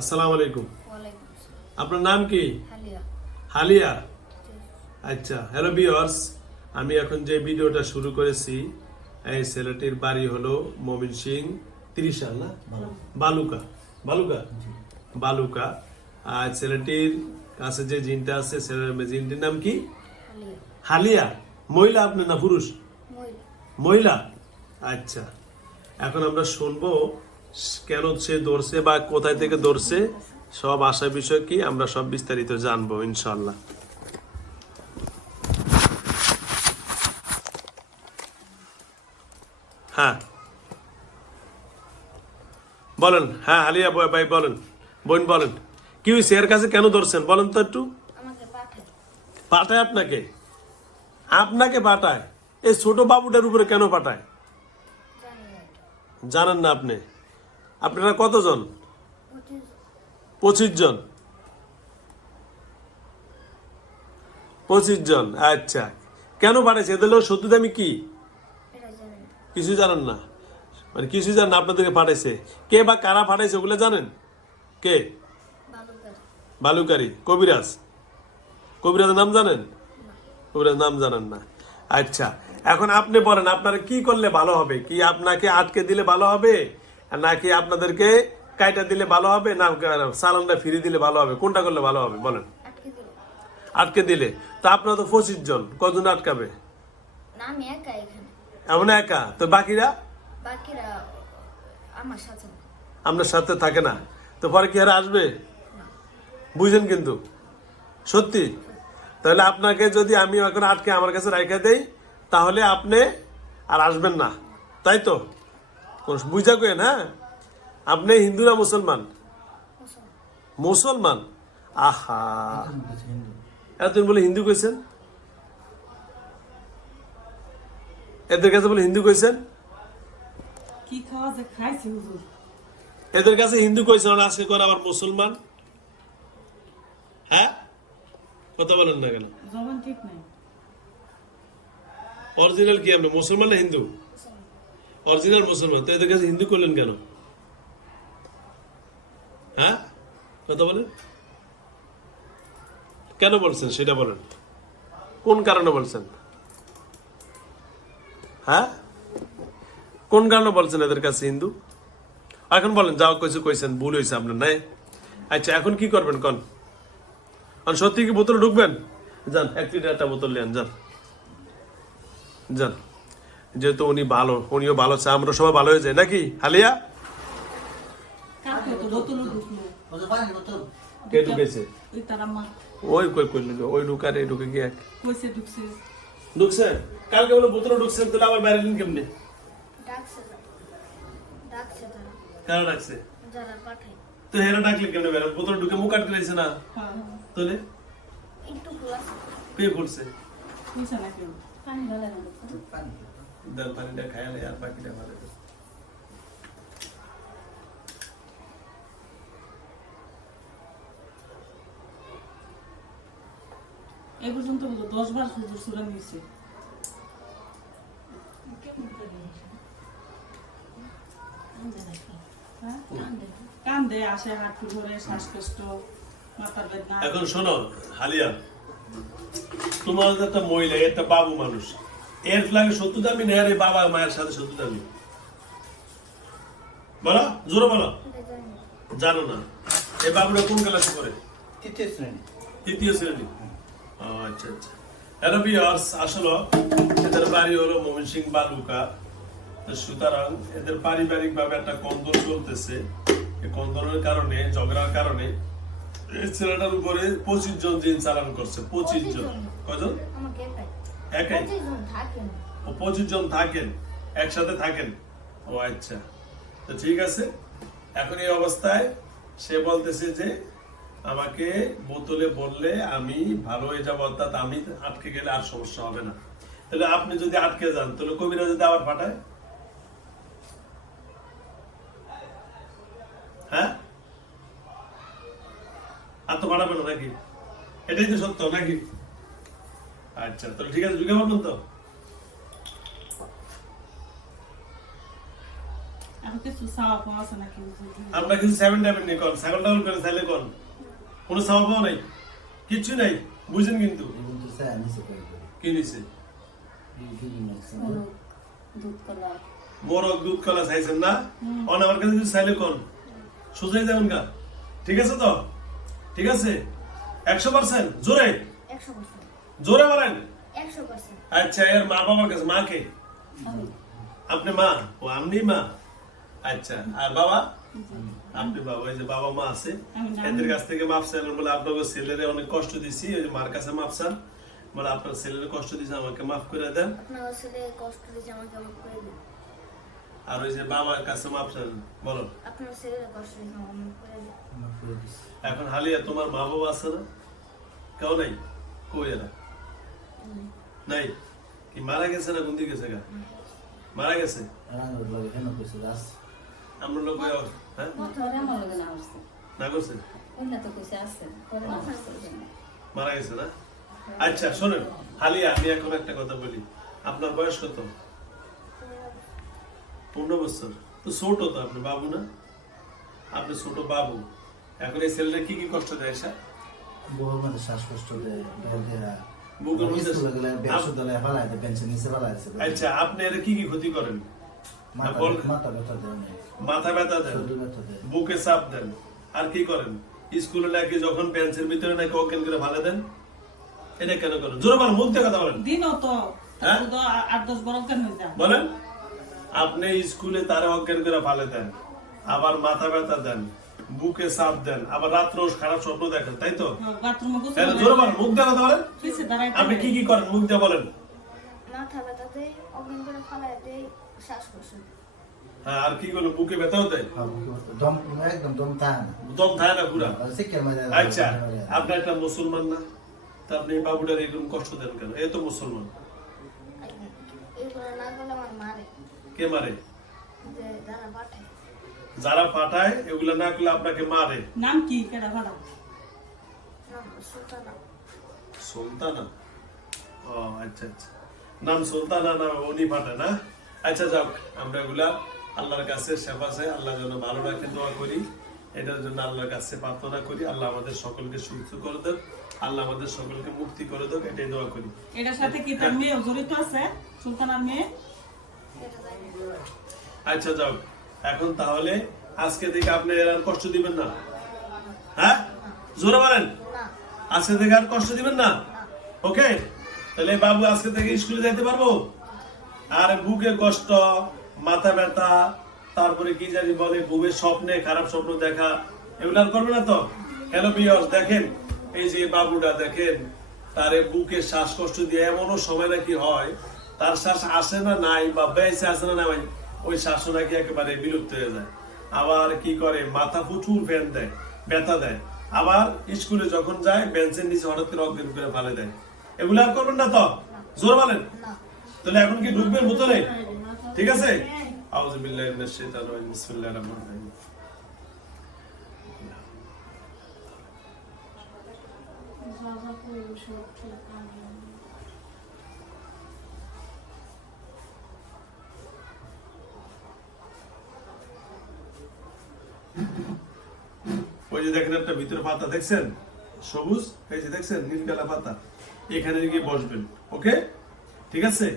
আসসালামু আলাইকুম। ওয়ালাইকুম আসসালাম। আপনার নাম কি? হালিয়া। হালিয়া। আচ্ছা, হ্যালো ভিউয়ার্স, আমি এখন যে ভিডিওটা শুরু করেছি, এই ছেলেটির বাড়ি হলো ময়মনসিং ত্রিশাল না বালুকা বালুকা বালুকা। আর ছেলেটির কাছে যে জিনটা আছে, জিনটির নাম কি? হালিয়া। হালিয়া। মহিলা আপনি না পুরুষ? মহিলা। মহিলা। আচ্ছা, এখন আমরা শুনবো কেন সে দৌড়ছে বা কোথায় থেকে দৌড়ছে, সব আশা বিষয় কি আমরা সব বিস্তারিত জানবো ইনশাল্লাহ। হ্যাঁ বলেন। হ্যাঁ হালিয়া ভাই বলেন, বোন বলেন, কি হয়েছে, এর কাছে কেন ধরছেন বলেন তো একটু। আমাকে পাঠায়। পাঠায় আপনাকে? আপনাকে পাঠায়? এই ছোট বাবুটার উপরে কেন পাঠায় জানি না এটা। জানেন না আপনি? আপনারা কতজন? 25 25 জন। 25 জন। আচ্ছা, কেন পাঠাইছে? এদের লোক সত্যি দামি কি এটা জানি না। কিছু জানেন না? মানে কিছু জানেন না, আপনাদেরকে পাঠাইছে কে বা কারা পাঠাইছে ওগুলো জানেন? কে? বালুকার। বালুকারী কবিরাজ। কবিরাজের নাম জানেন? কবিরাজ নাম জানেন না? আচ্ছা, এখন আপনি বলেন আপনারা কি করলে ভালো হবে? কি আপনাকে আটকে দিলে ভালো হবে, নাকি আপনাদেরকে কাইটা দিলে ভালো হবে, না সালানটা ফিরিয়ে দিলে ভালো হবে? কোনটা করলে ভালো হবে বলেন? আটকে দিল। আটকে দিলে তা আপনারা তো 25 জন, কজন আটকাবে? না, আমি একা এখানে। এমন একা তো বাকিরা বাকিরা আমার সাথে না। আপনার সাথে থাকে না, তো পরে কি আর আসবে? না। বুঝেন কিন্তু সত্যি। তাহলে আপনাকে যদি আমি এখন আটকে আমার কাছে রাইখা দেই, তাহলে আপনি আর আসবেন না, তাই তো? বুঝা কেন? হ্যাঁ, আপনি হিন্দু না মুসলমান? মুসলমান। মুসলমান। আহা, এতদিন বলে হিন্দু কইছেন, এদের কাছে বলে হিন্দু কইছেন, কি খাওয়া যে খাইছে হুজুর। এদের কাছে হিন্দু কইছেন আর আজকে কোন আবার মুসলমান? হ্যাঁ, কথা বলেন না কেন? জবান ঠিক নাই। অরিজিনাল কি আপনি মুসলমান না হিন্দু? মুসলমান। অরিজিনাল মুসলমান, তো এদের কাছে হিন্দু করলেন কেন? হ্যাঁ, কথা বলেন, কেন বলছেন সেটা বলেন, কোন কারণে বলছেন? হ্যাঁ, কোন কারণে বলছেন এদের কাছে হিন্দু? এখন বলেন, যাও কিছু কইছেন, ভুল হয়েছে আপনার নাই। আচ্ছা, এখন কি করবেন কন? সত্যি কি বোতলে ঢুকবেন? যান 1 লিটার একটা বোতল নেন, যান যান। যেহেতু উনি ভালো, উনিও ভালো চায়, আমরা সবাই ভালো হয়ে যায় নাকি? হালিয়া কালকে তো বোতলও ঢুকলো। কে ঢুকেছে? ওই তার আম্মা ওই কই কই ওই ঢুকার এই ঢুকে গিয়ে কইছে ঢুকছে। ঢুকছে। কালকে বলে বোতলে ঢুকছেন, তাহলে আবার বাইরে দিন কেমনে? ডাকছে তারা। ডাকছে তারা। কারা ডাকছে? যারা পাঠায়। তো হেরা ডাকলে কেমনে বাইরে? বোতলে ঢুকে মুখ আটকে রয়েছে না? হ্যাঁ তাহলে একটু খোলা। কে করছে? কইছে না কেউ। পানি ঢালে না। দেন পানিটা খায়ালে আর বাকিটা ভালো। এই পর্যন্ত বলো 10 বার হুজুর সূরা নিয়েছে। হ্যাঁ? কান্দে, আসে হাঁটু ধরে, শ্বাসকষ্ট, মাথার বেদনা। এখন শোনো হালিয়া, তোমার যে একটা মহিলা, একটা বাবু মানুষ, এর ফ্ল্যাগে 70 দামি নেই, আর এই বাবা মায়ের সাথে 70 দামি? বলো, জোরে বলো। এটা জানি না। জানো না? এই বাবুরা কোন ক্লাসে পড়ে? 3য় শ্রেণী। 3য় শ্রেণী। ও আচ্ছা আচ্ছা। হ্যালো ভিউয়ার্স, আসলে এদের বাড়ি হলো ময়মনসিং বালুকা। তো সুতরাং এদের পারিবারিক ভাবে একটা কন্দল চলতেছে। এই কন্দলের কারণে, ঝগড়ার কারণে এই ছেলেটার উপরে 25 জন জিন চালান করছে। 25 জন। কয়জন? আমাকে একাই। একাই? 25 জন থাকেন। ও 25 জন থাকেন, একসাথে থাকেন। ও আচ্ছা, তো ঠিক আছে। এখন এই অবস্থায় সে বলতেছে যে আমাকে বোতলে বললে আমি ভালো হয়ে যাবো, অর্থাৎ আমি আটকে গেলে আর সমস্যা হবে না। তাহলে আপনি যদি আটকে যান, তাহলে কবিরা যদি আবার পাঠায়? হ্যাঁ, আর তো পাঠাবে না নাকি? এটাই তো সত্য নাকি? আচ্ছা, তাহলে ঠিক আছে, ঢুকে পারবেন তো? এখন কিছু চাওয়া পাওয়া আছে নাকি আমরা কিছু 7 টাইপের নেই কোন ছাগল টাগল করে চাইলে কোন কোনো চাওয়া পাওয়া নাই কিচ্ছু নাই বুঝেন কিন্তু কিন্তু স্যার নিচে করে কি নিছে দুধ কলা বড় দুধ কলা চাইছেন না অন আমার কাছে কিছু চাইলে কোন সোজাই যাবেন গা ঠিক আছে তো ঠিক আছে 100% জোরে 100% জোরে বলেন 100% আচ্ছা এর মা বাবার কাছে মা কে আপনি মা ও আপনি মা আচ্ছা আর বাবা আপনি বাবা এই যে বাবা মা আছে এদের কাছ থেকে মাপ চাইলেন বলে আপনাকে ছেলেরে অনেক কষ্ট দিছি ওই যে মার কাছে মাপ চান বলে আপনার ছেলেরে কষ্ট দিছে আমাকে মাফ করে দেন আপনার ছেলে কষ্ট দিয়েছে আমাকে মাফ করে দিন আর ওই যে বাবার কাছে মাপ চান বলো আপনার ছেলে কষ্ট দিয়েছে আমাকে মাফ করে দিন এখন হালিয়া তোমার মা বাবা আছে না কেউ নাই কই এরা নাই কি মারা গেছে না কোন দিকে গেছে গা মারা গেছে রান্নার লগে কেন কইছে দাস আমরা লোক হ্যাঁ ধরে আমার লগে না আসছে না করছে ওইটা তো কইছে আসছে ধরে না আসছে মারা গেছে না আচ্ছা শোনেন হালিয়া আমি এখন একটা কথা বলি আপনার বয়স কত 15 বছর তো ছোট তো আপনি বাবু না আপনি ছোট বাবু এখন এই ছেলেটা কি কি কষ্ট দেয় স্যার বহু মানে শ্বাসকষ্ট দেয় ডল দেয়া বুকের মধ্যে স্কুলে গেলে ব্যবসা দলে ফেলাইতে পেনশন নিচে ফেলাইছে আচ্ছা আপনি এর কি কি ক্ষতি করেন মাথা বল। মাথা ব্যথা দেয় না মাথা ব্যথা দেন শরীর ব্যথা দেয় বুকে চাপ দেন আর কি করেন স্কুলে নাকি যখন পেন্সিল ভিতরে নাকি অজ্ঞান করে ভালো দেন এটা কেন করেন জোরে বলেন মুখ দিয়ে কথা বলেন দিনও তো হ্যাঁ? 8-10 বড় কেন হয়ে যায় বলেন আপনি স্কুলে তারা অজ্ঞান করে ফালে দেন আবার মাথা ব্যথা দেন বুকে চাপ দেন আবার রাত্র খারাপ স্বপ্ন দেখেন তাই তো বাথরুমে গোসল তাহলে জোরে বলেন মুখ দিয়ে কথা বলেন কিসে দাঁড়াইতে আপনি কি কি করেন মুখ দিয়ে বলেন মাথা ব্যথাতে অজ্ঞান করে ফালাইতে শ্বাসকষ্ট হ্যাঁ আর কি করলো বুকে ব্যথাও দেয় দম একদম দম থাকে না দম থাকে না পুরা শিক্ষার মাঝে আচ্ছা আপনি একটা মুসলমান না তা আপনি এই বাবুটার এরকম কষ্ট দেন কেন এ তো মুসলমান এগুলো না করলে আমার মারে কে মারে যে যারা পাঠায় যারা পাঠায় এগুলা না করলে আপনাকে মারে নাম কি কেডা ভাড়া না সুলতানা সুলতানা ও আচ্ছা আচ্ছা নাম সুলতানা না উনি পাঠায় না আচ্ছা যাক আমরা এগুলা আল্লাহর কাছে সেবা চাই আল্লাহ যেন ভালো রাখে দোয়া করি এটার জন্য আল্লাহর কাছে প্রার্থনা করি আল্লাহ আমাদের সকলকে সুস্থ করে দেন আল্লাহ আমাদের সকলকে মুক্তি করে দেন এটাই দোয়া করি এটার সাথে কি তার মেয়ে জড়িত আছে সুলতানার মেয়ে এটা জানি আচ্ছা যাও এখন তাহলে আজকে থেকে আপনি এর আর কষ্ট দিবেন না হ্যাঁ জোরে বলেন না আজকে থেকে আর কষ্ট দিবেন না ওকে তাহলে বাবু আজকে থেকে স্কুলে যাইতে পারবো আর বুকের কষ্ট মাথা ব্যথা তারপরে কি জানি বলে ঘুমের স্বপ্নে খারাপ স্বপ্ন দেখা এগুলো আর করবে না তো হ্যালো ভিউয়ার্স দেখেন এই যে বাবুটা দেখেন তার এই বুকের শ্বাসকষ্ট দিয়ে এমনও সময় নাকি হয় তার শ্বাস আসে না নাই বা বেঁচে আসে না নাই ওই শ্বাস নাকি একেবারে বিলুপ্ত হয়ে যায় আবার কি করে মাথা প্রচুর ফ্যান দেয় ব্যথা দেয় আবার স্কুলে যখন যায় বেঞ্চের নিচে হঠাৎ করে অজ্ঞান করে ফেলে দেয় এগুলো আর করবেন না তো জোর বলেন না তাহলে এখন কি ঢুকবেন বোতলে ঠিক আছে আউযু বিল্লাহি মিনাশ শাইতানির রাজিম বিসমিল্লাহির রহমানির রহিম ওই যে দেখেন একটা ভিতরে পাতা দেখছেন সবুজ এই যে দেখছেন নীল কালা পাতা এখানে গিয়ে বসবেন ওকে ঠিক আছে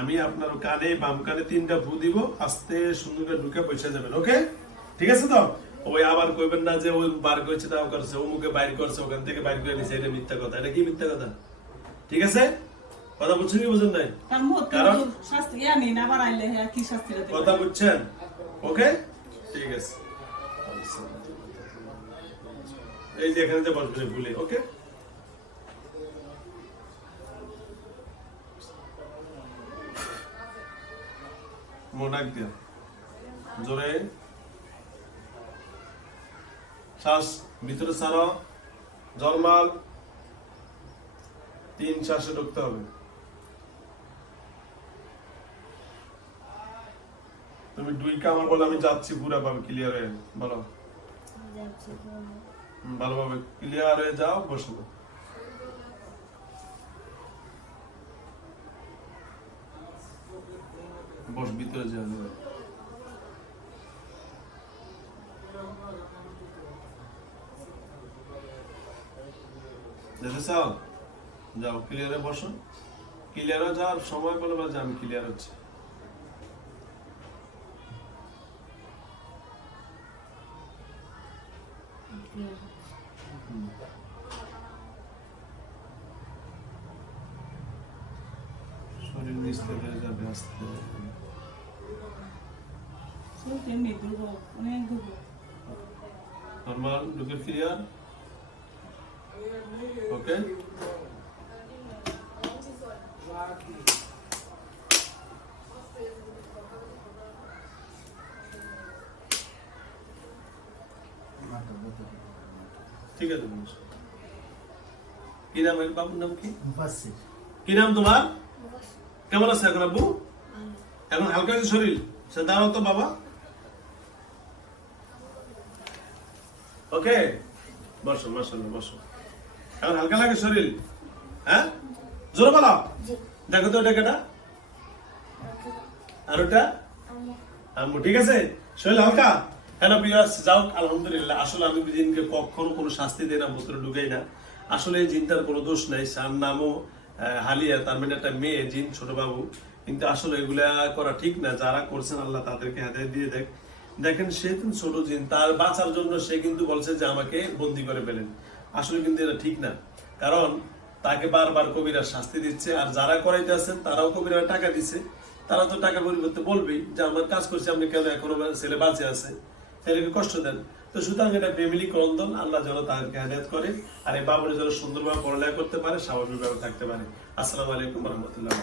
আমি আপনার কানে বাম কানে 3টা ফু দিব আস্তে সুন্দর করে ঢুকে বসে যাবেন ওকে ঠিক আছে তো ওই আবার কইবেন না যে ওই বার করেছে তাও করছে ও মুখে বাইর করছে ওখান থেকে বাইর করে নিছে এটা মিথ্যা কথা এটা কি মিথ্যা কথা ঠিক আছে কথা বুঝছেন কি বুঝেন নাই তার মুখ কারণ- শাস্তি জানি না বাড়াইলে হ্যাঁ কি শাস্তি দিতে কথা বুঝছেন ওকে ঠিক আছে এই যে এখানে যে বসবেন ভুলে ওকে মোনাক দিয়া জোরে শ্বাস ভিতরে ছাড়ো জলমাল 3 শ্বাসে ঢুকতে হবে তুমি ডুইকা আমার বলে আমি যাচ্ছি পুরা ভাবে ক্লিয়ার হয়ে বলো যাচ্ছি ভালোভাবে ক্লিয়ার হয়ে যাও বসে যাও। বস ভিতরে যাও যেতে চাও যাও, ক্লিয়ারে বসো। ক্লিয়ারে যাওয়ার সময় বলে বা যে আমি ক্লিয়ার হচ্ছি। শরীর নিস্তে হয়ে যাবে আস্তে। চোখ এমনি দুর্বল, অনেক দুর্বল। নর্মাল, লুকের ক্লিয়ার, ওকে। মাথা ব্যথা করে। ঠিক আছে বস। কি নাম এর বাবুর নাম কি? মুফাসসির। কি নাম তোমার? বস কেমন আছে এখন আব্বু? ভালো এখন হালকা আছে শরীর? সে দাঁড়াও তো বাবা। ওকে, বসো মাশাআল্লাহ, বসো। এখন হালকা লাগে শরীর? হ্যাঁ, জোরে বলো। জি দেখো তো ওটা কেটা, আর ওটা আম্মু আম্মু। ঠিক আছে, শরীর হালকা। হ্যালো ভিউয়ার্স, যাও আলহামদুলিল্লাহ। আসলে আমি জিনকে কখনো কোনো শাস্তি দেই না, ভিতরে ঢুকাই না। আসলে এই জিনটার কোনো দোষ নাই। তার নামও হালিয়া, তার মানে একটা মেয়ে জিন, ছোট বাবু। কিন্তু আসলে এগুলা করা ঠিক না। যারা করছেন আল্লাহ তাদেরকে হেদায়েত দিয়ে দেখ। দেখেন সে কিন্তু ছোট জিন, তার বাঁচার জন্য সে কিন্তু বলছে যে আমাকে বন্দি করে ফেলেন। আসলে কিন্তু এটা ঠিক না, কারণ তাকে বারবার কবিরা শাস্তি দিচ্ছে। আর যারা করাইতে আছেন তারাও কবিরা টাকা দিচ্ছে। তারা তো টাকার পরিবর্তে বলবেই যে আমার কাজ করছে, আপনি কেন এখনো ছেলে বাঁচে আছে, ছেলেকে কষ্ট দেন। তো সুতরাং এটা ফ্যামিলি ক্রন্দন। আল্লাহ যেন তাদেরকে হেদায়েত করে, আর এই বাবুরে যেন সুন্দরভাবে পড়ালেখা করতে পারে, স্বাভাবিকভাবে থাকতে পারে। আসসালামু আলাইকুম রহমতুল্লাহ।